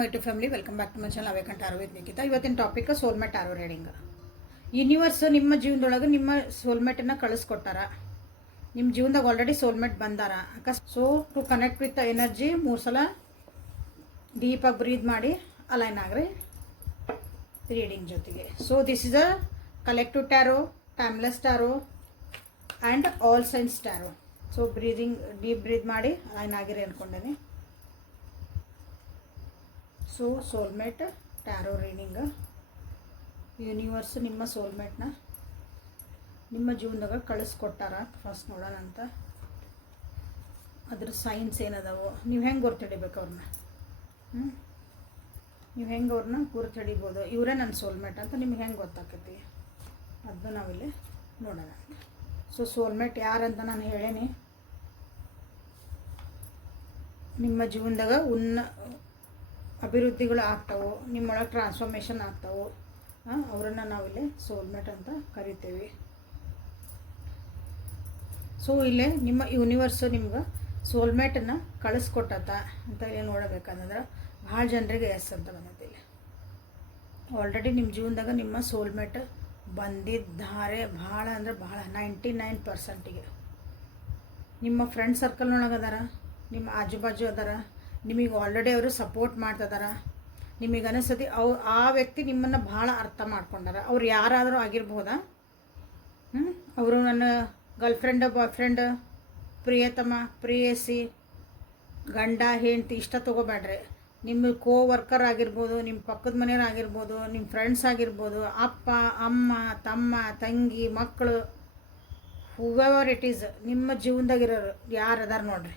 My to family welcome back to my channel ಅವೇಕಂಠ ಆರೋಗ್ಯ ನಿಖಿತ. ಇವತ್ತಿನ ಟಾಪಿಕ್ ಸೋಲ್ಮೇಟ್ ಆರೋ ರೀಡಿಂಗ್. ಯೂನಿವರ್ಸ್ ನಿಮ್ಮ ಜೀವನದೊಳಗೆ ನಿಮ್ಮ ಸೋಲ್ಮೇಟನ್ನು ಕಳಿಸ್ಕೊಟ್ಟಾರ. ನಿಮ್ಮ ಜೀವನದಾಗ ಆಲ್ರೆಡಿ ಸೋಲ್ಮೇಟ್ ಬಂದಾರ. So to connect with energy 3 ಸಲ ಡೀಪಾಗಿ ಬ್ರೀದ್ ಮಾಡಿ ಅಲೈನ್ ಆಗ್ರಿ ರೀಡಿಂಗ್ ಜೊತೆಗೆ. So this is a collective tarot, timeless tarot and all signs tarot. So deep breathe ಮಾಡಿ ಅಲೈನ್ ಆಗಿರಿ ಅಂದ್ಕೊಂಡೇನೆ. So soulmate tarot reading. Universe ನಿಮ್ಮ ಸೋಲ್ಮೇಟ್ನ ನಿಮ್ಮ ಜೀವನದಾಗ ಕಳಿಸ್ಕೊಟ್ಟಾರ. ಫಸ್ಟ್ ನೋಡೋಣ ಅಂತ ಅದ್ರ ಸೈನ್ಸ್ ಏನದಾವೋ, ನೀವು ಹೆಂಗೆ ಗುರ್ತಿಡಿಬೇಕು ಅವ್ರನ್ನ. ನೀವು ಹೆಂಗೆ ಅವ್ರನ್ನ ಗುರ್ತಿಡಿಬೋದು, ಇವರೇ ನನ್ನ ಸೋಲ್ಮೇಟ್ ಅಂತ ನಿಮ್ಗೆ ಹೆಂಗೆ ಗೊತ್ತಾಕೈತಿ ಅದನ್ನು ನಾವಿಲ್ಲಿ ನೋಡೋಣ. ಸೊ ಸೋಲ್ಮೇಟ್ ಯಾರಂತ ನಾನು ಹೇಳೇನಿ. ನಿಮ್ಮ ಜೀವನದಾಗ ಅಭಿವೃದ್ಧಿಗಳು ಆಗ್ತಾವೆ, ನಿಮ್ಮೊಳಗೆ ಟ್ರಾನ್ಸ್ಫಾರ್ಮೇಷನ್ ಆಗ್ತಾವೆ. ಅವರನ್ನು ನಾವಿಲ್ಲಿ ಸೋಲ್ಮೇಟ್ ಅಂತ ಕರಿತೀವಿ. ಸೊ ಇಲ್ಲೇ ನಿಮ್ಮ ಯೂನಿವರ್ಸು ನಿಮ್ಗೆ ಸೋಲ್ಮೇಟನ್ನು ಕಳಿಸ್ಕೊಟ್ಟತ್ತ ಅಂತ ಇಲ್ಲಿ ನೋಡಬೇಕಂದ್ರೆ ಭಾಳ ಜನರಿಗೆ ಎಸ್ ಅಂತ ಬಂದೈತಿ. ಇಲ್ಲಿ ಆಲ್ರೆಡಿ ನಿಮ್ಮ ಜೀವನದಾಗ ನಿಮ್ಮ ಸೋಲ್ಮೇಟ್ ಬಂದಿದ್ದಾರೆ. ಭಾಳ ಅಂದ್ರೆ ಭಾಳ 99%. ನಿಮ್ಮ ಫ್ರೆಂಡ್ ಸರ್ಕಲ್ನೊಳಗೆ ನಿಮ್ಮ ಆಜು ಬಾಜು ಅದಾರ. ನಿಮಗೆ ಆಲ್ರೆಡಿ ಅವರು ಸಪೋರ್ಟ್ ಮಾಡ್ತಿದಾರ. ನಿಮಗೆ ಅನಿಸ್ತತಿ ಆ ವ್ಯಕ್ತಿ ನಿಮ್ಮನ್ನು ಭಾಳ ಅರ್ಥ ಮಾಡ್ಕೊಂಡಾರ. ಅವ್ರು ಯಾರಾದರೂ ಆಗಿರ್ಬೋದಾ. ಅವರು ನನ್ನ ಗರ್ಲ್ಫ್ರೆಂಡ್, ಬಾಯ್ ಫ್ರೆಂಡ್, ಪ್ರಿಯತಮ, ಪ್ರಿಯಸಿ, ಗಂಡ, ಹೆಂಡತಿ ಇಷ್ಟ ತೊಗೋಬೇಡ್ರಿ. ನಿಮ್ಮ ವರ್ಕರ್ ಆಗಿರ್ಬೋದು, ನಿಮ್ಮ ಪಕ್ಕದ ಮನೆಯವ್ರು ಆಗಿರ್ಬೋದು, ನಿಮ್ಮ ಫ್ರೆಂಡ್ಸ್ ಆಗಿರ್ಬೋದು, ಅಪ್ಪ ಅಮ್ಮ ತಮ್ಮ ತಂಗಿ ಮಕ್ಕಳು, ಹೂವೆವರ್ ಇಟ್ ಈಸ್ ನಿಮ್ಮ ಜೀವನದಾಗಿರೋರು ಯಾರು ಅದಾರ ನೋಡ್ರಿ.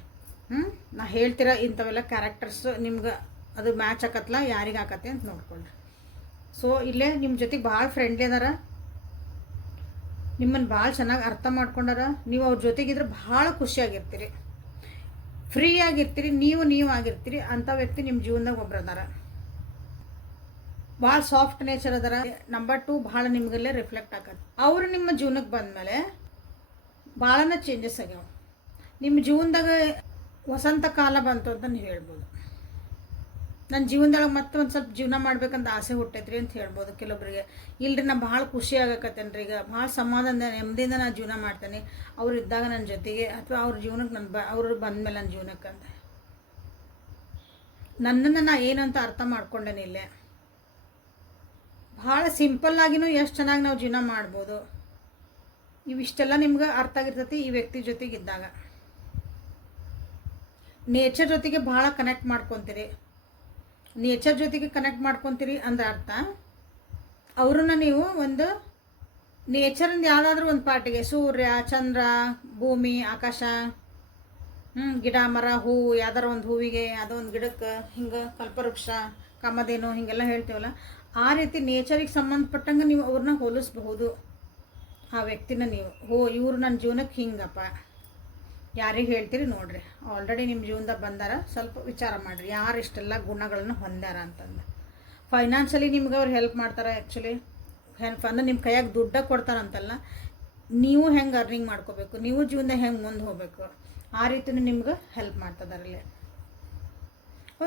ನಾ ಹೇಳ್ತಿರೋ ಇಂಥವೆಲ್ಲ ಕ್ಯಾರೆಕ್ಟರ್ಸ್ ನಿಮ್ಗೆ ಅದು ಮ್ಯಾಚ್ ಆಕತ್ತಲ್ಲ, ಯಾರಿಗೆ ಆಕತ್ತೆ ಅಂತ ನೋಡ್ಕೊಳ್ರಿ. ಸೊ ಇಲ್ಲೇ ನಿಮ್ಮ ಜೊತೆಗೆ ಭಾಳ ಫ್ರೆಂಡ್ಲಿ ಅದಾರ. ನಿಮ್ಮನ್ನು ಭಾಳ ಚೆನ್ನಾಗಿ ಅರ್ಥ ಮಾಡ್ಕೊಂಡಾರ. ನೀವು ಅವ್ರ ಜೊತೆಗಿದ್ರೆ ಭಾಳ ಖುಷಿಯಾಗಿರ್ತೀರಿ, ಫ್ರೀ ಆಗಿರ್ತೀರಿ, ನೀವು ಆಗಿರ್ತೀರಿ. ಅಂಥ ವ್ಯಕ್ತಿ ನಿಮ್ಮ ಜೀವನದಾಗ ಒಬ್ರು ಅದಾರ. ಭಾಳ ಸಾಫ್ಟ್ ನೇಚರ್ ಅದಾರ. ನಂಬರ್ 2 ಭಾಳ ನಿಮಗಲ್ಲೇ ರಿಫ್ಲೆಕ್ಟ್ ಆಗತ್ತೆ. ಅವರು ನಿಮ್ಮ ಜೀವನಕ್ಕೆ ಬಂದಮೇಲೆ ಭಾಳನ ಚೇಂಜಸ್ ಆಗ್ಯಾವ. ನಿಮ್ಮ ಜೀವನದಾಗ ವಸಂತ ಕಾಲ ಬಂತು ಅಂತ ನೀವು ಹೇಳ್ಬೋದು. ನನ್ನ ಜೀವನದೊಳಗೆ ಮತ್ತೆ ಒಂದು ಸ್ವಲ್ಪ ಜೀವನ ಮಾಡ್ಬೇಕಂತ ಆಸೆ ಹುಟ್ಟೈತ್ರಿ ಅಂತ ಹೇಳ್ಬೋದು ಕೆಲವೊಬ್ಬರಿಗೆ. ಇಲ್ರಿ ನಾ ಭಾಳ ಖುಷಿ ಆಗಕತ್ತೇನ್ರಿ, ಈಗ ಭಾಳ ಸಮಾಧಾನ ನೆಮ್ಮದಿಯಿಂದ ನಾನು ಜೀವನ ಮಾಡ್ತೇನೆ ಅವ್ರು ಇದ್ದಾಗ ನನ್ನ ಜೊತೆಗೆ, ಅಥವಾ ಅವ್ರ ಜೀವನಕ್ಕೆ ಅವರು ಬಂದಮೇಲೆ ನನ್ನ ಜೀವನಕ್ಕೆ ಅಂತ. ನನ್ನನ್ನು ನಾ ಏನು ಅಂತ ಅರ್ಥ ಮಾಡ್ಕೊಂಡೇನೆ. ಇಲ್ಲೇ ಭಾಳ ಸಿಂಪಲ್ಲಾಗಿನೂ ಎಷ್ಟು ಚೆನ್ನಾಗಿ ನಾವು ಜೀವನ ಮಾಡ್ಬೋದು. ಇವಿಷ್ಟೆಲ್ಲ ನಿಮ್ಗೆ ಅರ್ಥ ಆಗಿರ್ತೈತಿ ಈ ವ್ಯಕ್ತಿ ಜೊತೆಗಿದ್ದಾಗ. ನೇಚರ್ ಜೊತೆಗೆ ಭಾಳ ಕನೆಕ್ಟ್ ಮಾಡ್ಕೊತೀರಿ. ನೇಚರ್ ಜೊತೆಗೆ ಕನೆಕ್ಟ್ ಮಾಡ್ಕೊತೀರಿ ಅಂದ್ರೆ ಅರ್ಥ ಅವ್ರನ್ನ ನೀವು ಒಂದು ನೇಚರಿಂದ ಯಾವುದಾದ್ರೂ ಒಂದು ಪಾರ್ಟಿಗೆ, ಸೂರ್ಯ, ಚಂದ್ರ, ಭೂಮಿ, ಆಕಾಶ, ಗಿಡ, ಮರ, ಹೂವು, ಯಾವ್ದಾರ ಒಂದು ಹೂವಿಗೆ, ಯಾವುದೋ ಒಂದು ಗಿಡಕ್ಕೆ, ಹಿಂಗೆ ಕಲ್ಪವೃಕ್ಷ, ಕಾಮಧೇನು ಹಿಂಗೆಲ್ಲ ಹೇಳ್ತೀವಲ್ಲ, ಆ ರೀತಿ ನೇಚರಿಗೆ ಸಂಬಂಧಪಟ್ಟಂಗೆ ನೀವು ಅವ್ರನ್ನ ಹೋಲಿಸ್ಬಹುದು. ಆ ವ್ಯಕ್ತಿನ ನೀವು ಇವ್ರು ನನ್ನ ಜೀವನಕ್ಕೆ ಹಿಂಗಪ್ಪ ಯಾರಿಗೆ ಹೇಳ್ತೀರಿ ನೋಡ್ರಿ. ಆಲ್ರೆಡಿ ನಿಮ್ಮ ಜೀವನದಾಗ ಬಂದಾರ. ಸ್ವಲ್ಪ ವಿಚಾರ ಮಾಡಿರಿ ಯಾರು ಇಷ್ಟೆಲ್ಲ ಗುಣಗಳನ್ನು ಹೊಂದ್ಯಾರ ಅಂತಂದು. ಫೈನಾನ್ಷಿಯಲಿ ನಿಮ್ಗೆ ಅವ್ರು ಹೆಲ್ಪ್ ಮಾಡ್ತಾರೆ. ಆ್ಯಕ್ಚುಲಿ ಅಂದ್ರೆ ನಿಮ್ಮ ಕೈಯಾಗ ದುಡ್ಡ ಕೊಡ್ತಾರಂತಲ್ಲ, ನೀವು ಹೆಂಗೆ ಅರ್ನಿಂಗ್ ಮಾಡ್ಕೋಬೇಕು, ನೀವು ಜೀವನದಾಗ ಹೆಂಗೆ ಮುಂದೆ ಹೋಗಬೇಕು, ಆ ರೀತಿಯೂ ನಿಮ್ಗೆ ಹೆಲ್ಪ್ ಮಾಡ್ತದಾರಲ್ಲಿ.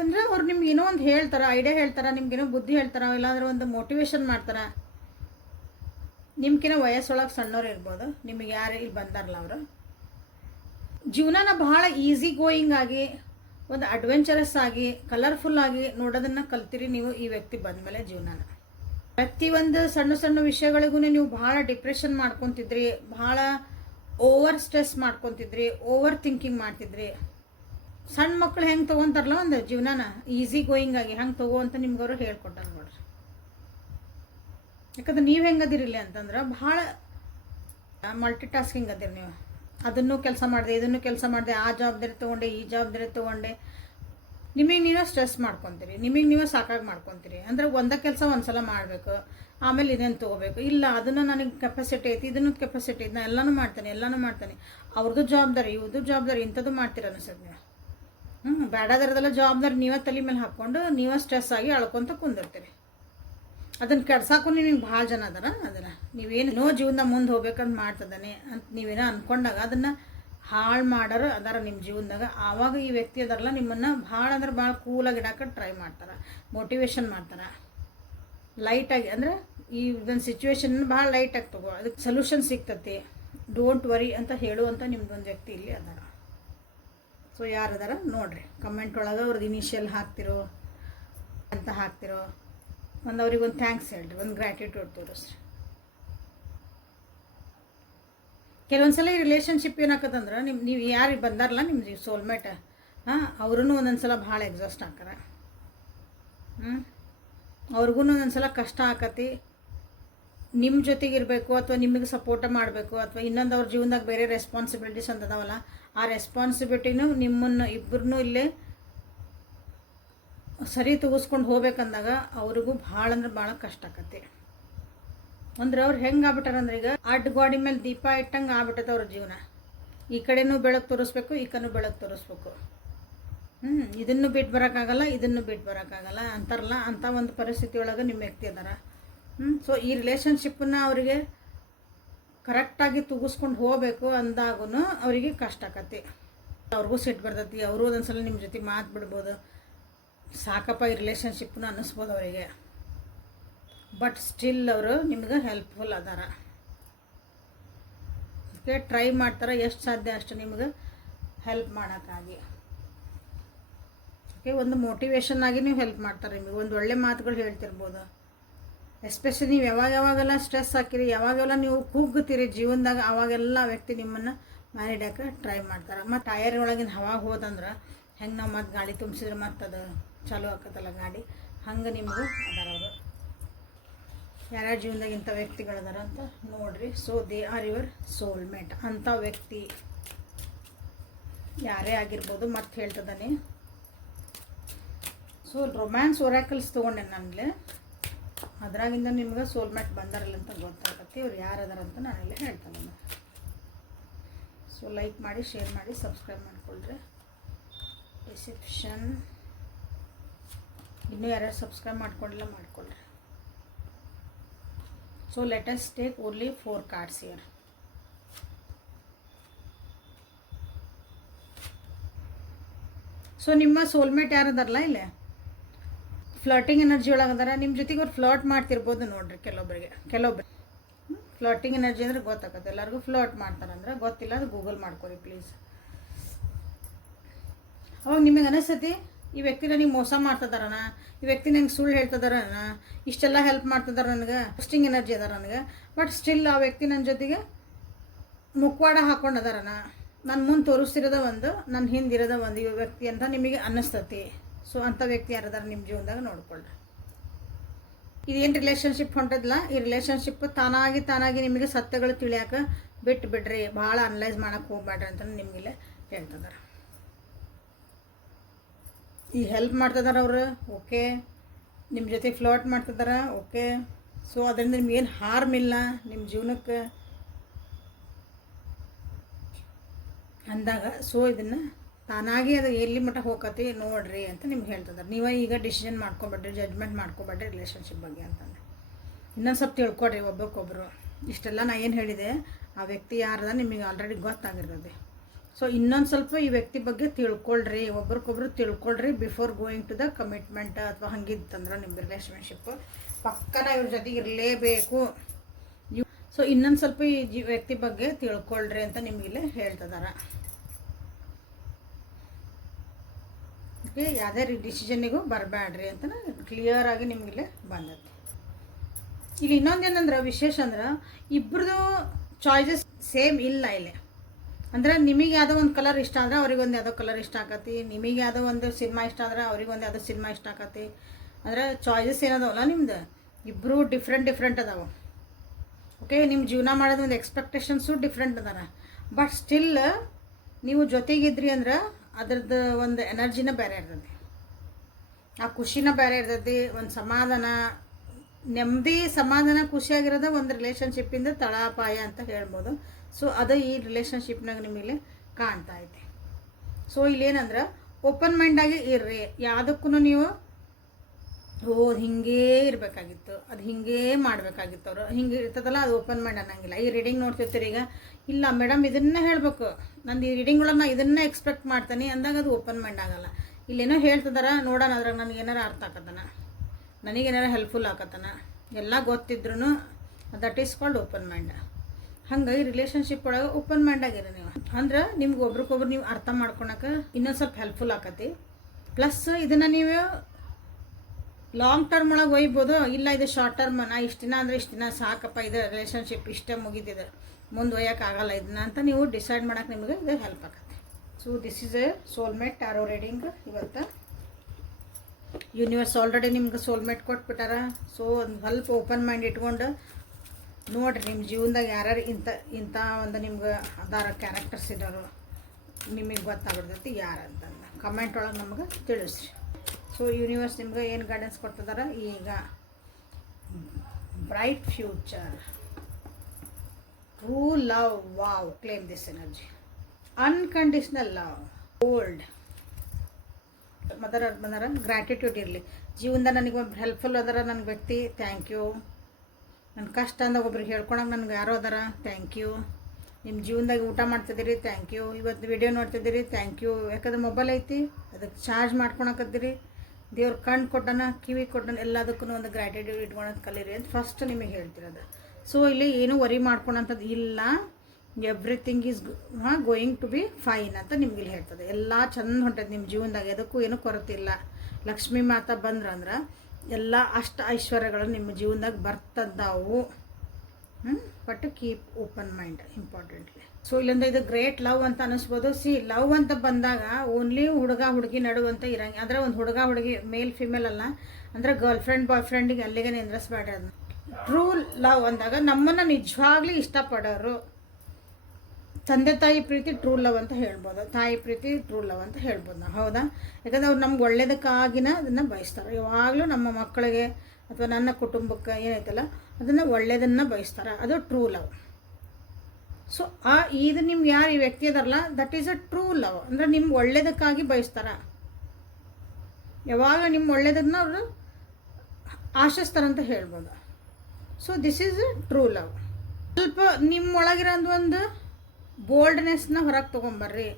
ಅಂದರೆ ಅವ್ರು ನಿಮ್ಗೆ ಏನೋ ಒಂದು ಹೇಳ್ತಾರೆ, ಐಡಿಯಾ ಹೇಳ್ತಾರೆ, ನಿಮ್ಗೇನೋ ಬುದ್ಧಿ ಹೇಳ್ತಾರೆ, ಇಲ್ಲಾಂದ್ರೆ ಒಂದು ಮೋಟಿವೇಶನ್ ಮಾಡ್ತಾರೆ. ನಿಮ್ಗೇನೋ ವಯಸ್ಸೊಳಗೆ ಸಣ್ಣವ್ರು ಇರ್ಬೋದು. ನಿಮಗೆ ಯಾರು ಇಲ್ಲಿ ಬಂದಾರಲ್ಲ ಅವರು ಜೀವನನ ಭಾಳ ಈಸಿ ಗೋಯಿಂಗ್ ಆಗಿ, ಒಂದು ಅಡ್ವೆಂಚರಸ್ ಆಗಿ, ಕಲರ್ಫುಲ್ ಆಗಿ ನೋಡೋದನ್ನು ಕಲ್ತಿರಿ ನೀವು ಈ ವ್ಯಕ್ತಿ ಬಂದಮೇಲೆ ಜೀವನನ. ಪ್ರತಿಯೊಂದು ಸಣ್ಣ ಸಣ್ಣ ವಿಷಯಗಳಿಗೂ ನೀವು ಭಾಳ ಡಿಪ್ರೆಷನ್ ಮಾಡ್ಕೊತಿದ್ರಿ, ಭಾಳ ಓವರ್ ಸ್ಟ್ರೆಸ್ ಮಾಡ್ಕೊತಿದ್ರಿ, ಓವರ್ ಥಿಂಕಿಂಗ್ ಮಾಡ್ತಿದ್ರಿ. ಸಣ್ಣ ಮಕ್ಕಳು ಹೆಂಗೆ ತೊಗೊತಾರಲ್ಲ ಒಂದು ಜೀವನನ ಈಸಿ ಗೋಯಿಂಗ್ ಆಗಿ ಹಂಗೆ ತಗೋ ಅಂತ ನಿಮ್ಗೆ ಅವರು ಹೇಳ್ಕೊಟ್ಟಾರ ನೋಡ್ರಿ. ಯಾಕಂದ್ರೆ ನೀವು ಹೆಂಗದಿರಿಲ್ಲ ಅಂತಂದ್ರೆ ಭಾಳ ಮಲ್ಟಿ ಟಾಸ್ಕಿಂಗ್ ಅದಿರಿ ನೀವು. ಅದನ್ನು ಕೆಲಸ ಮಾಡಿದೆ, ಇದನ್ನು ಕೆಲಸ ಮಾಡಿದೆ, ಆ ಜವಾಬ್ದಾರಿ ತೊಗೊಂಡೆ, ಈ ಜವಾಬ್ದಾರಿ ತೊಗೊಂಡೆ, ನಿಮಗೆ ನೀವೇ ಸ್ಟ್ರೆಸ್ ಮಾಡ್ಕೊತೀರಿ, ನಿಮಗೆ ನೀವೇ ಸಾಕಾಗಿ ಮಾಡ್ಕೊತೀರಿ. ಅಂದರೆ ಒಂದೇ ಕೆಲಸ ಒಂದು ಸಲ ಮಾಡಬೇಕು, ಆಮೇಲೆ ಇದನ್ನು ತೊಗೋಬೇಕು. ಇಲ್ಲ ಅದನ್ನು ನನಗೆ ಕೆಪಾಸಿಟಿ ಐತಿ, ಇದನ್ನು ಕೆಪಾಸಿಟಿ ಐತಿ, ನಾನು ಎಲ್ಲನೂ ಮಾಡ್ತಾನೆ. ಅವ್ರದ್ದು ಜವಾಬ್ದಾರಿ, ಇವ್ರದ್ದು ಜವಾಬ್ದಾರಿ, ಇಂಥದ್ದು ಮಾಡ್ತೀರ ಅನಿಸೋದು ನೀವು. ಬೇಡದಿರೋದೆಲ್ಲ ಜವಾಬ್ದಾರಿ ನೀವೇ ತಲೆ ಮೇಲೆ ಹಾಕ್ಕೊಂಡು ನೀವೇ ಸ್ಟ್ರೆಸ್ ಆಗಿ ಅಳ್ಕೊತ ಕುಂದಿರ್ತೀರಿ. ಅದನ್ನು ಕೆಡ್ಸಾಕು ನಿಮಗೆ ಭಾಳ ಜನ ಅದಾರ. ಅದನ್ನು ನೀವೇನು ಜೀವನ ಮುಂದೆ ಹೋಗ್ಬೇಕಂತ ಮಾಡ್ತದಾನೆ ಅಂತ ನೀವೇನೋ ಅಂದ್ಕೊಂಡಾಗ ಅದನ್ನು ಹಾಳು ಮಾಡೋರು ಅದಾರ ನಿಮ್ಮ ಜೀವನದಾಗ. ಆವಾಗ ಈ ವ್ಯಕ್ತಿ ಅದಾರಲ್ಲ ನಿಮ್ಮನ್ನು ಭಾಳ ಅಂದ್ರೆ ಭಾಳ ಕೂಲಾಗಿ ಇಡಕ್ಕೆ ಟ್ರೈ ಮಾಡ್ತಾರೆ, ಮೋಟಿವೇಶನ್ ಮಾಡ್ತಾರೆ. ಲೈಟಾಗಿ ಅಂದರೆ ಈ ಇದೊಂದು ಸಿಚುವೇಶನ್ ಭಾಳ ಲೈಟಾಗಿ ತಗೋ, ಅದಕ್ಕೆ ಸೊಲ್ಯೂಷನ್ ಸಿಗ್ತತಿ, ಡೋಂಟ್ ವರಿ ಅಂತ ಹೇಳುವಂಥ ನಿಮ್ದೊಂದು ವ್ಯಕ್ತಿ ಇಲ್ಲಿ ಅದಾರ. ಸೊ ಯಾರು ಅದಾರ ನೋಡಿರಿ, ಕಮೆಂಟ್ ಒಳಗೆ ಅವ್ರದ್ದು ಇನಿಷಿಯಲ್ ಹಾಕ್ತಿರೋ ಅಂತ ಹಾಕ್ತಿರೋ, ಒಂದು ಅವ್ರಿಗೆ ಒಂದು ಥ್ಯಾಂಕ್ಸ್ ಹೇಳ್ರಿ, ಒಂದು ಗ್ರ್ಯಾಟಿಟ್ಯೂಡ್ ತೋರಿಸ್ರಿ. ಕೆಲವೊಂದು ಸಲ ಈ ರಿಲೇಷನ್ಶಿಪ್ ಏನಾಕತ್ತಂದ್ರೆ ನೀವು ಯಾರಿಗೆ ಬಂದಾರಲ್ಲ ನಿಮ್ಮ ಸೋಲ್ಮೇಟ್, ಅವ್ರೂ ಒಂದೊಂದು ಸಲ ಭಾಳ ಎಕ್ಸಾಸ್ಟ್ ಹಾಕಾರ. ಅವ್ರಿಗೂ ಒಂದೊಂದು ಸಲ ಕಷ್ಟ ಆಕತಿ. ನಿಮ್ಮ ಜೊತೆಗಿರಬೇಕು ಅಥವಾ ನಿಮಗೆ ಸಪೋರ್ಟ್ ಮಾಡಬೇಕು ಅಥವಾ ಇನ್ನೊಂದು ಅವ್ರ ಜೀವನದಾಗ ಬೇರೆ ರೆಸ್ಪಾನ್ಸಿಬಿಲಿಟೀಸ್ ಅಂತ ಅದಾವಲ್ಲ, ಆ ರೆಸ್ಪಾನ್ಸಿಬಿಲಿಟಿನೂ ನಿಮ್ಮನ್ನು ಇಬ್ಬರನ್ನೂ ಇಲ್ಲೇ ಸರಿ ತೂಗಿಸ್ಕೊಂಡು ಹೋಗ್ಬೇಕಂದಾಗ ಅವ್ರಿಗೂ ಭಾಳ ಅಂದ್ರೆ ಭಾಳ ಕಷ್ಟ ಆಕತಿ. ಅಂದ್ರೆ ಅವ್ರು ಹೆಂಗೆ ಆಗ್ಬಿಟ್ಟಾರಂದ್ರೆ ಈಗ ಅಡ್ಡ ಗೋಡಿ ಮೇಲೆ ದೀಪ ಇಟ್ಟಂಗೆ ಆಗ್ಬಿಟ್ಟೈತೆ ಅವ್ರ ಜೀವನ. ಈ ಕಡೆನೂ ಬೆಳಕು ತೋರಿಸ್ಬೇಕು, ಈ ಕಡೆನೂ ಬೆಳಕು ತೋರಿಸ್ಬೇಕು. ಇದನ್ನು ಬಿಟ್ಟು ಬರೋಕ್ಕಾಗಲ್ಲ, ಇದನ್ನು ಬಿಟ್ಟು ಬರೋಕ್ಕಾಗಲ್ಲ ಅಂತಾರಲ್ಲ, ಅಂಥ ಒಂದು ಪರಿಸ್ಥಿತಿ ಒಳಗೆ ನಿಮ್ಮ ವ್ಯಕ್ತಿ ಅದಾರ. ಸೊ ಈ ರಿಲೇಷನ್ಶಿಪ್ಪನ್ನು ಅವರಿಗೆ ಕರೆಕ್ಟಾಗಿ ತೂಗಿಸ್ಕೊಂಡು ಹೋಗಬೇಕು ಅಂದಾಗೂ ಅವರಿಗೆ ಕಷ್ಟ ಆಕತಿ. ಅವ್ರಿಗೂ ಸಿಟ್ಟು ಬರ್ತೈತಿ, ಅವರು ಒಂದೊಂದ್ಸಲ ನಿಮ್ಮ ಜೊತೆ ಮಾತು ಬಿಡ್ಬೋದು, ಸಾಕಪ್ಪ ಈ ರಿಲೇಷನ್ಶಿಪ್ನ ಅನ್ನಿಸ್ಬೋದು ಅವರಿಗೆ. ಬಟ್ ಸ್ಟಿಲ್ ಅವರು ನಿಮ್ಗೆ ಹೆಲ್ಪ್ಫುಲ್ ಅದಾರ. ಓಕೆ, ಟ್ರೈ ಮಾಡ್ತಾರೆ ಎಷ್ಟು ಸಾಧ್ಯ ಅಷ್ಟು ನಿಮ್ಗೆ ಹೆಲ್ಪ್ ಮಾಡೋಕ್ಕಾಗಿ. ಓಕೆ, ಒಂದು ಮೋಟಿವೇಶನ್ ಆಗಿ ನೀವು ಹೆಲ್ಪ್ ಮಾಡ್ತಾರೆ, ನಿಮಗೆ ಒಂದು ಒಳ್ಳೆ ಮಾತುಗಳು ಹೇಳ್ತಿರ್ಬೋದು. ಎಸ್ಪೆಷಲಿ ನೀವು ಯಾವಾಗೆಲ್ಲ ಸ್ಟ್ರೆಸ್ ಹಾಕಿರಿ, ಯಾವಾಗೆಲ್ಲ ನೀವು ಕುಗ್ಗುತ್ತೀರಿ ಜೀವನದಾಗ, ಆವಾಗೆಲ್ಲ ವ್ಯಕ್ತಿ ನಿಮ್ಮನ್ನು ಮ್ಯಾರಿಡಕ್ಕೆ ಟ್ರೈ ಮಾಡ್ತಾರೆ. ಮತ್ತು ಟಯರ್ ಒಳಗಿನ ಹವಾಗ ಹೋದಂದ್ರೆ ಹೆಂಗೆ ನಾವು ಮತ್ತು ಗಾಡಿ ತುಂಬಿಸಿದ್ರೆ ಮತ್ತು ಅದು ಚಾಲೂ ಆಕತ್ತಲ್ಲ ಗಾಡಿ, ಹಂಗೆ ನಿಮಗೂ ಅದಾರ ಅವರು. ಯಾರ್ಯಾರ ಜೀವನದಾಗ ಇಂಥ ವ್ಯಕ್ತಿಗಳದಾರ ಅಂತ ನೋಡಿರಿ. So they are your soulmate. ಅಂಥ ವ್ಯಕ್ತಿ ಯಾರೇ ಆಗಿರ್ಬೋದು. ಮತ್ತೆ ಹೇಳ್ತದಾನೆ, ಸೊ ರೊಮ್ಯಾನ್ಸ್ ಒರಾಕಲ್ಸ್ ತೊಗೊಂಡೆ ನನಗೆ, ಅದ್ರಾಗಿಂದ ನಿಮ್ಗೆ ಸೋಲ್ಮೇಟ್ ಬಂದಾರಲ್ಲ ಅಂತ ಗೊತ್ತಾಗತ್ತೆ, ಇವ್ರು ಯಾರದಾರ ಅಂತ ನಾನಿಲ್ಲಿ ಹೇಳ್ತಾನೆ. ಸೊ ಲೈಕ್ ಮಾಡಿ, ಶೇರ್ ಮಾಡಿ, ಸಬ್ಸ್ಕ್ರೈಬ್ ಮಾಡಿಕೊಳ್ರಿ. ರಿಸೆಪ್ಷನ್ ಇನ್ನೂ ಯಾರ್ಯಾರು ಸಬ್ಸ್ಕ್ರೈಬ್ ಮಾಡ್ಕೊಂಡಿಲ್ಲ ಮಾಡಿಕೊಳ್ರಿ. So let us take only 4 cards here. So ನಿಮ್ಮ ಸೋಲ್ಮೇಟ್ ಯಾರದಾರಲ್ಲ ಇಲ್ಲೇ ಫ್ಲರ್ಟಿಂಗ್ ಎನರ್ಜಿ ಒಳಗದಾರ, ನಿಮ್ಮ ಜೊತೆಗೆ ಅವ್ರು ಫ್ಲರ್ಟ್ ಮಾಡ್ತಿರ್ಬೋದು ನೋಡ್ರಿ. ಕೆಲವೊಬ್ರಿಗೆ ಫ್ಲರ್ಟಿಂಗ್ ಎನರ್ಜಿ ಅಂದರೆ ಗೊತ್ತಾಗತ್ತೆ, ಎಲ್ಲರಿಗೂ ಫ್ಲರ್ಟ್ ಮಾಡ್ತಾರಂದ್ರೆ ಗೊತ್ತಿಲ್ಲ, ಅದು ಗೂಗಲ್ ಮಾಡ್ಕೊರಿ ಪ್ಲೀಸ್. ಅವಾಗ ನಿಮಗೆ ಅನಿಸ್ತತಿ ಈ ವ್ಯಕ್ತಿ ನನಗೆ ಮೋಸ ಮಾಡ್ತಿದಾರನ, ಈ ವ್ಯಕ್ತಿ ನಂಗೆ ಸುಳ್ಳು ಹೇಳ್ತಿದಾರನ, ಇಷ್ಟೆಲ್ಲ ಹೆಲ್ಪ್ ಮಾಡ್ತಿದಾರ ನನಗೆ, ಫಸ್ಟಿಂಗ್ ಎನರ್ಜಿ ಅದಾರ ನನಗೆ. ಬಟ್ ಸ್ಟಿಲ್ ಆ ವ್ಯಕ್ತಿ ನನ್ನ ಜೊತೆಗೆ ಮುಖವಾಡ ಹಾಕ್ಕೊಂಡದಾರನ, ನನ್ನ ಮುಂದೆ ತೋರಿಸ್ತಿರೋದ ಒಂದು, ನನ್ನ ಹಿಂದಿರೋದ ಒಂದು ಈ ವ್ಯಕ್ತಿ ಅಂತ ನಿಮಗೆ ಅನ್ನಿಸ್ತತಿ. ಸೊ ಅಂಥ ವ್ಯಕ್ತಿ ಯಾರದಾರ ನಿಮ್ಮ ಜೀವನದಾಗ ನೋಡ್ಕೊಳ್ಳಿ. ಇದೇನು ರಿಲೇಷನ್ಶಿಪ್ ಹೊಂಟದಲ್ಲ, ಈ ರಿಲೇಷನ್ಶಿಪ್ ತಾನಾಗಿ ನಿಮಗೆ ಸತ್ಯಗಳು ತಿಳಿಯಾಕ ಬಿಟ್ಟು ಬಿಡ್ರಿ, ಭಾಳ ಅನಲೈಸ್ ಮಾಡೋಕ್ಕೆ ಹೋಗ್ಬೇಡ್ರಿ ಅಂತ ನಿಮಗಿಲ್ಲೇ ಹೇಳ್ತಿದಾರೆ. ಈ ಹೆಲ್ಪ್ ಮಾಡ್ತಿದಾರೆ ಅವರು, ಓಕೆ, ನಿಮ್ಮ ಜೊತೆ ಫ್ಲರ್ಟ್ ಮಾಡ್ತಿದಾರೆ, ಓಕೆ. ಸೊ ಅದರಿಂದ ನಿಮ್ಗೇನು ಹಾರ್ಮ್ ಇಲ್ಲ ನಿಮ್ಮ ಜೀವನಕ್ಕೆ ಅಂದಾಗ, ಸೊ ಇದನ್ನು ತಾನಾಗಿ ಅದು ಎಲ್ಲಿ ಮಟ್ಟ ಹೋಗತಿ ನೋಡ್ರಿ ಅಂತ ನಿಮ್ಗೆ ಹೇಳ್ತಿದ್ದಾರೆ. ನೀವೇ ಈಗ ಡಿಸಿಷನ್ ಮಾಡ್ಕೊಬೇಡ್ರಿ, ಜಡ್ಜ್ಮೆಂಟ್ ಮಾಡ್ಕೊಬೇಡ್ರಿ ರಿಲೇಷನ್ಶಿಪ್ ಬಗ್ಗೆ ಅಂತಂದರೆ. ಇನ್ನೊಂದು ಸ್ವಲ್ಪ ತಿಳ್ಕೊಡ್ರಿ ಒಬ್ಬರಿಗೊಬ್ಬರು. ಇಷ್ಟೆಲ್ಲ ನಾ ಏನು ಹೇಳಿದೆ, ಆ ವ್ಯಕ್ತಿ ಯಾರದ ನಿಮಗೆ ಆಲ್ರೆಡಿ ಗೊತ್ತಾಗಿರ್ತದೆ. ಸೊ ಇನ್ನೊಂದು ಸ್ವಲ್ಪ ಈ ವ್ಯಕ್ತಿ ಬಗ್ಗೆ ತಿಳ್ಕೊಳ್ರಿ, ಒಬ್ರಿಗೊಬ್ರು ತಿಳ್ಕೊಳ್ರಿ before going to the commitment. ಅಥವಾ ಹಂಗಿತ್ತಂದ್ರೆ ನಿಮ್ಮ ರಿಲೇಷನ್ಶಿಪ್ ಪಕ್ಕನ ಇವ್ರ ಜೊತೆಗೆ ಇರಲೇಬೇಕು. ಸೊ ಇನ್ನೊಂದು ಸ್ವಲ್ಪ ಈ ವ್ಯಕ್ತಿ ಬಗ್ಗೆ ತಿಳ್ಕೊಳ್ರಿ ಅಂತ ನಿಮಗಿಲ್ಲೇ ಹೇಳ್ತಿದಾರೆ. ಓಕೆ, ಯಾವುದೇ ಡಿಸಿಷನ್ನಿಗೂ ಬರಬೇಡ್ರಿ ಅಂತ ಕ್ಲಿಯರಾಗಿ ನಿಮಗಿಲ್ಲೇ ಬಂದೈತೆ. ಇಲ್ಲಿ ಇನ್ನೊಂದೇನಂದ್ರೆ ವಿಶೇಷ ಅಂದ್ರೆ ಇಬ್ಬರದು ಚಾಯ್ಸಸ್ ಸೇಮ್ ಇಲ್ಲ ಇಲ್ಲಿ. ಅಂದ್ರೆ ನಿಮಗೆ ಯಾವುದೋ ಒಂದು ಕಲರ್ ಇಷ್ಟ ಅಂದರೆ ಅವ್ರಿಗೊಂದು ಯಾವುದೋ ಕಲರ್ ಇಷ್ಟ ಆಕತಿ, ನಿಮಗೆ ಯಾವುದೋ ಒಂದು ಸಿನಿಮಾ ಇಷ್ಟ ಆದರೆ ಅವ್ರಿಗೊಂದು ಯಾವುದೋ ಸಿನಿಮಾ ಇಷ್ಟ ಆಕತಿ. ಅಂದರೆ ಚಾಯ್ಸಸ್ ಏನದಾವಲ್ಲ ನಿಮ್ದು, ಇಬ್ಬರು ಡಿಫ್ರೆಂಟ್ ಅದಾವೆ. ಓಕೆ, ನಿಮ್ಮ ಜೀವನ ಮಾಡೋದು ಒಂದು ಎಕ್ಸ್ಪೆಕ್ಟೇಷನ್ಸು ಡಿಫ್ರೆಂಟ್ ಅದಾರ. ಬಟ್ ಸ್ಟಿಲ್ ನೀವು ಜೊತೆಗಿದ್ರಿ ಅಂದ್ರೆ ಅದ್ರದ್ದು ಒಂದು ಎನರ್ಜಿನ ಬೇರೆ ಇರ್ತದೆ, ಆ ಖುಷಿನ ಬೇರೆ ಇರ್ತೈತಿ. ಒಂದು ಸಮಾಧಾನ, ನೆಮ್ಮದಿ, ಸಮಾಧಾನ, ಖುಷಿಯಾಗಿರೋದು ಒಂದು ರಿಲೇಷನ್ಶಿಪ್ಪಿಂದ ತಳಪಾಯ ಅಂತ ಹೇಳ್ಬೋದು. ಸೊ ಅದು ಈ ರಿಲೇಷನ್ಶಿಪ್ನಾಗ ನಿಮಗೆ ಕಾಣ್ತಾ ಐತೆ. ಸೊ ಇಲ್ಲೇನಂದ್ರೆ ಓಪನ್ ಮೈಂಡಾಗಿ ಇರ್ರಿ, ಯಾವುದಕ್ಕೂ ನೀವು ಓ ಹಿಂಗೇ ಇರಬೇಕಾಗಿತ್ತು, ಅದು ಹಿಂಗೇ ಮಾಡಬೇಕಾಗಿತ್ತು, ಅವರು ಹಿಂಗೆ ಇರ್ತದಲ್ಲ ಅದು ಓಪನ್ ಮಾಡಿ ಅನ್ನಂಗಿಲ್ಲ. ಈ ರೀಡಿಂಗ್ ನೋಡ್ತಿರ್ತೀರಿ ಈಗ, ಇಲ್ಲ ಮೇಡಮ್ ಇದನ್ನೇ ಹೇಳಬೇಕು, ನಂದು ಈ ರೀಡಿಂಗ್ ಒಳಗೆ ನಾನು ಇದನ್ನೇ ಎಕ್ಸ್ಪೆಕ್ಟ್ ಮಾಡ್ತೀನಿ ಅಂದಾಗ ಅದು ಓಪನ್ ಮೈಂಡ್ ಆಗಲ್ಲ. ಇಲ್ಲೇನೋ ಹೇಳ್ತಿದಾರ ನೋಡೋಣ, ಅದ್ರಾಗ ನನಗೇನಾರ ಅರ್ಥ ಆಕತ್ತಾನ, ನನಗೇನಾರ ಹೆಲ್ಪ್ಫುಲ್ ಆಕತ್ತಾನ, ಎಲ್ಲ ಗೊತ್ತಿದ್ರು that is called open mind. ಹಂಗಾಗಿ ರಿಲೇಷನ್ಶಿಪ್ ಒಳಗೆ ಓಪನ್ ಮೈಂಡ್ ಆಗಿರಿ ನೀವು, ಅಂದ್ರೆ ನಿಮ್ಗೆ ಒಬ್ರಿಗೊಬ್ರು ನೀವು ಅರ್ಥ ಮಾಡ್ಕೊಳಕ್ಕೆ ಇನ್ನೊಂದು ಸ್ವಲ್ಪ ಹೆಲ್ಪ್ಫುಲ್ ಆಕತಿ. ಪ್ಲಸ್ ಇದನ್ನು ನೀವು ಲಾಂಗ್ ಟರ್ಮ್ ಒಳಗೆ ಒಯ್ಬೋದು, ಇಲ್ಲ ಇದು ಶಾರ್ಟ್ ಟರ್ಮ್, ನಾ ಇಷ್ಟು ದಿನ ಅಂದರೆ ಇಷ್ಟು ದಿನ ಸಾಕಪ್ಪ, ಇದು ರಿಲೇಷನ್ಶಿಪ್ ಇಷ್ಟೇ ಮುಗಿದಿದೆ, ಮುಂದೆ ಒಯ್ಯೋಕ್ಕಾಗಲ್ಲ ಇದನ್ನ ಅಂತ ನೀವು ಡಿಸೈಡ್ ಮಾಡೋಕೆ ನಿಮಗೆ ಇದು ಹೆಲ್ಪ್ ಆಗುತ್ತೆ. So this is A soulmate tarot reading. ಇವತ್ತು ಯೂನಿವರ್ಸ್ ಆಲ್ರೆಡಿ ನಿಮ್ಗೆ ಸೋಲ್ಮೇಟ್ ಕೊಟ್ಬಿಟ್ಟಾರ. ಸೊ ಒಂದು ಸ್ವಲ್ಪ ಓಪನ್ ಮೈಂಡ್ ಇಟ್ಕೊಂಡು ನೋಡಿರಿ, ನಿಮ್ಮ ಜೀವನದಾಗ ಯಾರ್ಯಾರು ಇಂಥ ಒಂದು ನಿಮ್ಗೆ ಅದಾರ ಕ್ಯಾರೆಕ್ಟರ್ಸ್ ಇರೋರು ನಿಮಗೆ ಗೊತ್ತಾಗ್ಬಿಡ್ತೈತಿ ಯಾರಂತಂದು. ಕಮೆಂಟ್ ಒಳಗೆ ನಮ್ಗೆ ತಿಳಿಸ್ರಿ. ಸೊ ಯೂನಿವರ್ಸ್ ನಿಮ್ಗೆ ಏನು ಗೈಡೆನ್ಸ್ ಕೊಡ್ತಿದಾರ ಈಗ? Bright future, true love, wow, claim this energy, unconditional love, old mother gratitude ಇರಲಿ. ಜೀವನದಾಗ ನನಗೆ ಒಬ್ಬರು ಹೆಲ್ಪ್ಫುಲ್ ಅದರ ನನ್ನ ವ್ಯಕ್ತಿ, ಥ್ಯಾಂಕ್ ಯು. ನನ್ನ ಕಷ್ಟ ಅಂದಾಗ ಒಬ್ರಿಗೆ ಹೇಳ್ಕೊಳಕ್ಕೆ ನನಗೆ ಯಾರೋ ಅದರ, ಥ್ಯಾಂಕ್ ಯು. ನಿಮ್ಮ ಜೀವನದಾಗ ಊಟ ಮಾಡ್ತಿದ್ದೀರಿ, ಥ್ಯಾಂಕ್ ಯು. ಇವತ್ತು ವಿಡಿಯೋ ನೋಡ್ತಿದ್ದೀರಿ, ಥ್ಯಾಂಕ್ ಯು. ಯಾಕಂದ್ರೆ ಮೊಬೈಲ್ ಐತಿ, ಅದಕ್ಕೆ ಚಾರ್ಜ್ ಮಾಡ್ಕೊಳಕತ್ತೀರಿ. ದೇವ್ರು ಕಣ್ಣು ಕೊಟ್ಟನ, ಕಿವಿ ಕೊಟ್ಟನ, ಎಲ್ಲದಕ್ಕೂ ಒಂದು ಗ್ರ್ಯಾಟಿಟ್ಯೂಡ್ ಇಟ್ಕೊಳೋದು ಕಲೀರಿ ಅಂತ ಫಸ್ಟ್ ನಿಮಗೆ ಹೇಳ್ತಿರೋದು. ಸೊ ಇಲ್ಲಿ ಏನೂ ವರಿ ಮಾಡ್ಕೊಳಂಥದ್ದು ಇಲ್ಲ, everything is going to be fine ಅಂತ ನಿಮ್ಗೆ ಇಲ್ಲಿ ಹೇಳ್ತದೆ. ಎಲ್ಲ ಚಂದ ಹೊಂಟೈತೆ ನಿಮ್ಮ ಜೀವನದಾಗ, ಎದಕ್ಕೂ ಏನೂ ಕೊರತೆ ಇಲ್ಲ. ಲಕ್ಷ್ಮೀ ಮಾತಾ ಬಂದ್ರಂದ್ರೆ ಎಲ್ಲ ಅಷ್ಟ ಐಶ್ವರ್ಯಗಳು ನಿಮ್ಮ ಜೀವನದಾಗ ಬರ್ತದ್ದಾವು. But keep open mind importantly. So ಇಲ್ಲಿಂದ ಇದು ಗ್ರೇಟ್ ಲವ್ ಅಂತ ಅನ್ನಿಸ್ಬೋದು. ಲವ್ ಅಂತ ಬಂದಾಗ ಓನ್ಲಿ ಹುಡುಗ ಹುಡುಗಿ ನಡುವಂತ ಇರಂಗಿ, ಅಂದರೆ ಒಂದು ಹುಡುಗ ಹುಡುಗಿ ಮೇಲ್ ಫಿಮೇಲ್ ಅಲ್ಲ, ಅಂದರೆ ಗರ್ಲ್ ಫ್ರೆಂಡ್ ಬಾಯ್ ಫ್ರೆಂಡಿಗೆ ಅಲ್ಲಿಗೆ ನಿಂದ್ರಿಸ್ಬೇಡ್ರಿ. ಅದನ್ನ ಟ್ರೂ ಲವ್ ಅಂದಾಗ ನಮ್ಮನ್ನು ನಿಜವಾಗ್ಲೂ ಇಷ್ಟಪಡೋರು, ತಂದೆ ತಾಯಿ ಪ್ರೀತಿ ಟ್ರೂ ಲವ್ ಅಂತ ಹೇಳ್ಬೋದು, ತಾಯಿ ಪ್ರೀತಿ ಟ್ರೂ ಲವ್ ಅಂತ ಹೇಳ್ಬೋದು ನಾವು, ಹೌದಾ? ಯಾಕಂದ್ರೆ ಅವ್ರು ನಮ್ಗೆ ಒಳ್ಳೇದಕ್ಕಾಗಿನ ಅದನ್ನು ಬಯಸ್ತಾರೆ. ಯಾವಾಗಲೂ ನಮ್ಮ ಮಕ್ಕಳಿಗೆ ಅಥವಾ ನನ್ನ ಕುಟುಂಬಕ್ಕೆ ಏನೈತಲ್ಲ ಅದನ್ನು ಒಳ್ಳೇದನ್ನು ಬಯಸ್ತಾರೆ, ಅದು ಟ್ರೂ ಲವ್. ಸೊ ಇದು ನಿಮ್ಗೆ ಯಾರು ಈ ವ್ಯಕ್ತಿ ಅದಾರಲ್ಲ, that is a true love. ಅಂದರೆ ನಿಮ್ಗೆ ಒಳ್ಳೇದಕ್ಕಾಗಿ ಬಯಸ್ತಾರೆ, ಯಾವಾಗ ನಿಮ್ಮ ಒಳ್ಳೇದನ್ನ ಅವರು ಆಶಿಸ್ತಾರಂತ ಹೇಳ್ಬೋದು. So this is a true love. ಸ್ವಲ್ಪ ನಿಮ್ಮೊಳಗಿರೋದು ಒಂದು ಬೋಲ್ಡ್ನೆಸ್ನ ಹೊರಗೆ ತೊಗೊಂಬರ್ರಿ.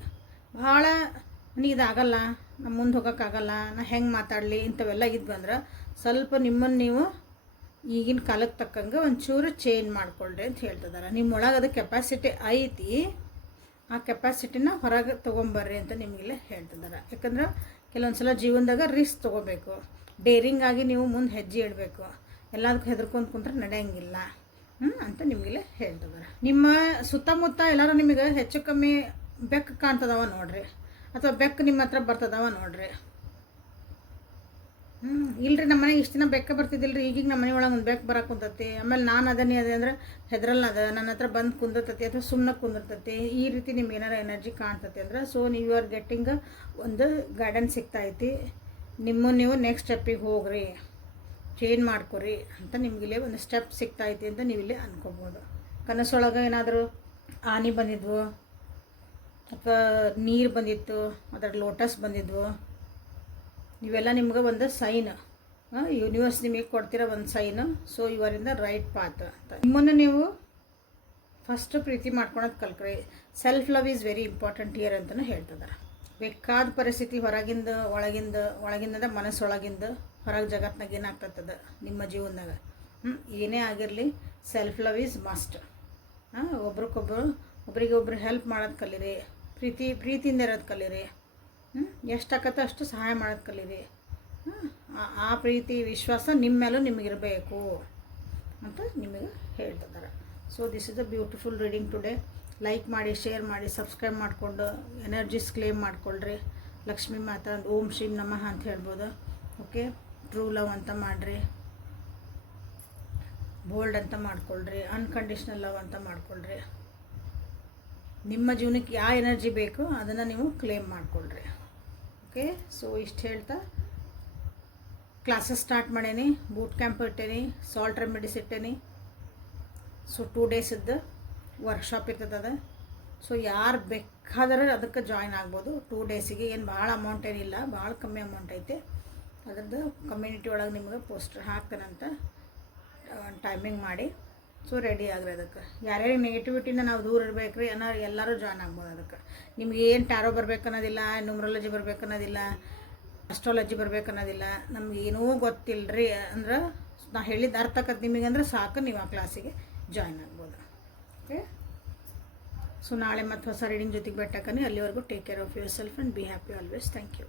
ಭಾಳ ಇದಾಗಲ್ಲ, ನಮ್ಮ ಮುಂದೆ ಹೋಗೋಕ್ಕಾಗಲ್ಲ, ನಾ ಹೆಂಗೆ ಮಾತಾಡಲಿ ಇಂಥವೆಲ್ಲ ಇದ್ವಂದ್ರೆ ಸ್ವಲ್ಪ ನಿಮ್ಮನ್ನು ನೀವು ಈಗಿನ ಕಾಲಕ್ಕೆ ತಕ್ಕಂಗೆ ಒಂಚೂರು ಚೇಂಜ್ ಮಾಡ್ಕೊಳ್ರಿ ಅಂತ ಹೇಳ್ತಿದ್ದಾರೆ. ನಿಮ್ಮೊಳಗೆ ಅದು ಕೆಪಾಸಿಟಿ ಐತಿ, ಆ ಕೆಪಾಸಿಟಿನ ಹೊರಗೆ ತೊಗೊಂಬರ್ರಿ ಅಂತ ನಿಮಗೆಲ್ಲ ಹೇಳ್ತಿದ್ದಾರೆ. ಯಾಕಂದ್ರೆ ಕೆಲವೊಂದು ಸಲ ಜೀವನದಾಗ ರಿಸ್ಕ್ ತೊಗೋಬೇಕು, ಡೇರಿಂಗ್ ಆಗಿ ನೀವು ಮುಂದೆ ಹೆಜ್ಜೆ ಇಡಬೇಕು. ಎಲ್ಲದಕ್ಕೂ ಹೆದರ್ಕೊಂಡು ಕುಂತ್ರೆ ನಡೆಯಂಗಿಲ್ಲ ಅಂತ ನಿಮಗೆಲ್ಲ ಹೇಳ್ತಿದ್ದಾರೆ. ನಿಮ್ಮ ಸುತ್ತಮುತ್ತ ಎಲ್ಲರೂ ನಿಮಗೆ ಹೆಚ್ಚು ಕಮ್ಮಿ ಬೆಕ್ಕು ಕಾಣ್ತದವ ನೋಡ್ರಿ, ಅಥವಾ ಬೆಕ್ಕು ನಿಮ್ಮ ಹತ್ರ ಬರ್ತದವ ನೋಡ್ರಿ. ಇಲ್ರಿ ನಮ್ಮ ಮನೆಗೆ ಇಷ್ಟು ದಿನ ಬೆಕ್ಕ ಬರ್ತಿದ್ದಿಲ್ರಿ, ಈಗೀಗ ನಮ್ಮ ಮನೆ ಒಳಗೆ ಒಂದು ಬೆಕ್ಕು ಬರೋಕೆ ಕುಂತತಿ, ಆಮೇಲೆ ನಾನು ಅದೇ ಅಂದರೆ ಹೆದ್ರಲ್ಲ ಅದ ನನ್ನ ಹತ್ರ ಬಂದು ಕುಂದಿರ್ತತಿ ಅಥವಾ ಸುಮ್ಮನೆ ಕುಂದಿರ್ತತಿ, ಈ ರೀತಿ ನಿಮ್ಗೆ ಏನಾರ ಎನರ್ಜಿ ಕಾಣ್ತತಿ ಅಂದ್ರೆ ಸೊ ನೀವು ಆರ್ ಗೆಟ್ಟಿಂಗ್ ಒಂದು ಗೈಡೆನ್ಸ್ ಸಿಗ್ತೈತಿ. ನಿಮ್ಮನ್ನು ನೀವು ನೆಕ್ಸ್ಟ್ ಸ್ಟೆಪ್ಪಿಗೆ ಹೋಗ್ರಿ, ಚೇಂಜ್ ಮಾಡ್ಕೊರಿ ಅಂತ ನಿಮಗಿಲ್ಲೇ ಒಂದು ಸ್ಟೆಪ್ ಸಿಗ್ತೈತಿ ಅಂತ ನೀವಿಲ್ಲೇ ಅನ್ಕೋಬೋದು. ಕನಸೊಳಗೆ ಏನಾದರೂ ಆನೆ ಬಂದಿದ್ವು ಅಥವಾ ನೀರು ಬಂದಿತ್ತು, ಅದರ ಲೋಟಸ್ ಬಂದಿದ್ವು, ಇವೆಲ್ಲ ನಿಮ್ಗೆ ಒಂದು ಸೈನ್, ಯೂನಿವರ್ಸ್ ನಿಮಗೆ ಕೊಡ್ತಿರೋ ಒಂದು ಸೈನು. ಸೊ ಇವರಿಂದ ರೈಟ್ ಪಾತ್ ಅಂತ ನಿಮ್ಮನ್ನು ನೀವು ಫಸ್ಟ್ ಪ್ರೀತಿ ಮಾಡ್ಕೊಳೋದು ಕಲ್ಕ್ರಿ. Self love is very important year ಅಂತಲೂ ಹೇಳ್ತಿದ್ದಾರೆ. ಬೇಕಾದ ಪರಿಸ್ಥಿತಿ ಹೊರಗಿಂದ ಒಳಗಿಂದ ಮನಸ್ಸೊಳಗಿಂದ ಹೊರಗೆ ಜಗತ್ತಿನಾಗ ಏನಾಗ್ತದ ನಿಮ್ಮ ಜೀವನದಾಗ ಏನೇ ಆಗಿರಲಿ ಸೆಲ್ಫ್ ಲವ್ ಈಸ್ ಮಸ್ಟ್. ಒಬ್ರಿಗೊಬ್ರು ಹೆಲ್ಪ್ ಮಾಡೋದು ಕಲೀರಿ, ಪ್ರೀತಿಯಿಂದ ಇರೋದು ಕಲೀರಿ, ಎಷ್ಟಾಗತ್ತೋ ಅಷ್ಟು ಸಹಾಯ ಮಾಡೋದು ಕಲೀರಿ. ಆ ಪ್ರೀತಿ ವಿಶ್ವಾಸ ನಿಮ್ಮ ಮೇಲೂ ನಿಮಗಿರಬೇಕು ಅಂತ ನಿಮಗೆ ಹೇಳ್ತಿದ್ದಾರೆ. So this is a beautiful reading today. Like ಮಾಡಿ, ಶೇರ್ ಮಾಡಿ, ಸಬ್ಸ್ಕ್ರೈಬ್ ಮಾಡಿಕೊಂಡು ಎನರ್ಜೀಸ್ ಕ್ಲೇಮ್ ಮಾಡಿಕೊಳ್ರಿ. ಲಕ್ಷ್ಮೀ ಮಾತಾ ಓಂ ಶ್ರೀಂ ನಮಃ ಅಂತ ಹೇಳ್ಬೋದು. ಓಕೆ, ಟ್ರೂ ಲವ್ ಅಂತ ಮಾಡಿರಿ, ಬೋಲ್ಡ್ ಅಂತ ಮಾಡ್ಕೊಳ್ರಿ, ಅನ್ಕಂಡೀಷ್ನಲ್ ಲವ್ ಅಂತ ಮಾಡ್ಕೊಳ್ರಿ. ನಿಮ್ಮ ಜೀವನಕ್ಕೆ ಯಾವ ಎನರ್ಜಿ ಬೇಕು ಅದನ್ನು ನೀವು ಕ್ಲೇಮ್ ಮಾಡಿಕೊಳ್ರಿ. ಓಕೆ, ಸೊ ಇಷ್ಟು ಹೇಳ್ತಾ ಕ್ಲಾಸಸ್ ಸ್ಟಾರ್ಟ್ ಮಾಡೇನಿ, ಬೂಟ್ ಕ್ಯಾಂಪ್ ಇಟ್ಟೇನಿ, ಸಾಲ್ಟ್ ರೆಮಿಡೀಸ್ ಇಟ್ಟೇನಿ. ಸೊ 2 ಡೇಸದ್ದು ವರ್ಕ್ಶಾಪ್ ಇರ್ತದೆ. ಸೊ ಯಾರು ಬೇಕಾದ್ರೆ ಅದಕ್ಕೆ ಜಾಯ್ನ್ ಆಗ್ಬೋದು. 2 ಡೇಸಿಗೆ ಏನು ಭಾಳ ಅಮೌಂಟ್ ಏನಿಲ್ಲ, ಭಾಳ ಕಮ್ಮಿ ಅಮೌಂಟ್ ಐತೆ. ಅದ್ರದ್ದು ಕಮ್ಯುನಿಟಿ ಒಳಗೆ ನಿಮ್ಗೆ ಪೋಸ್ಟರ್ ಹಾಕ್ತಾನಂತ ಟೈಮಿಂಗ್ ಮಾಡಿ. ಸೊ ರೆಡಿ ಆಗ್ರಿ. ಅದಕ್ಕೆ ಯಾರ್ಯಾರಿಗೆ ನೆಗೆಟಿವಿಟಿಯಿಂದ ನಾವು ದೂರ ಇರಬೇಕು ರೀ ಅನ್ನೋ ಎಲ್ಲರೂ ಜಾಯ್ನ್ ಆಗ್ಬೋದು. ಅದಕ್ಕೆ ನಿಮ್ಗೆ ಏನು ಟ್ಯಾರೋ ಬರ್ಬೇಕು ಅನ್ನೋದಿಲ್ಲ, ನ್ಯೂಮರಾಲಜಿ ಬರ್ಬೇಕು ಅನ್ನೋದಿಲ್ಲ, ಅಸ್ಟ್ರಾಲಜಿ ಬರ್ಬೇಕು ಅನ್ನೋದಿಲ್ಲ, ನಮ್ಗೆ ಏನೂ ಗೊತ್ತಿಲ್ಲ ರೀ ಅಂದ್ರೆ ನಾ ಹೇಳಿದ ಅರ್ಥಕತ್ ನಿಮಗೆ ಅಂದ್ರೆ ಸಾಕು, ನೀವು ಆ ಕ್ಲಾಸಿಗೆ ಜಾಯ್ನ್ ಆಗ್ಬೋದು. ಓಕೆ, ಸೊ ನಾಳೆ ಮತ್ತು ಹೊಸ ರೀಡಿಂಗ್ ಜೊತೆಗೆ ಬೆಟ್ಟಕ್ಕನೆ. ಅಲ್ಲಿವರೆಗೂ take care of yourself and be happy always. Thank you.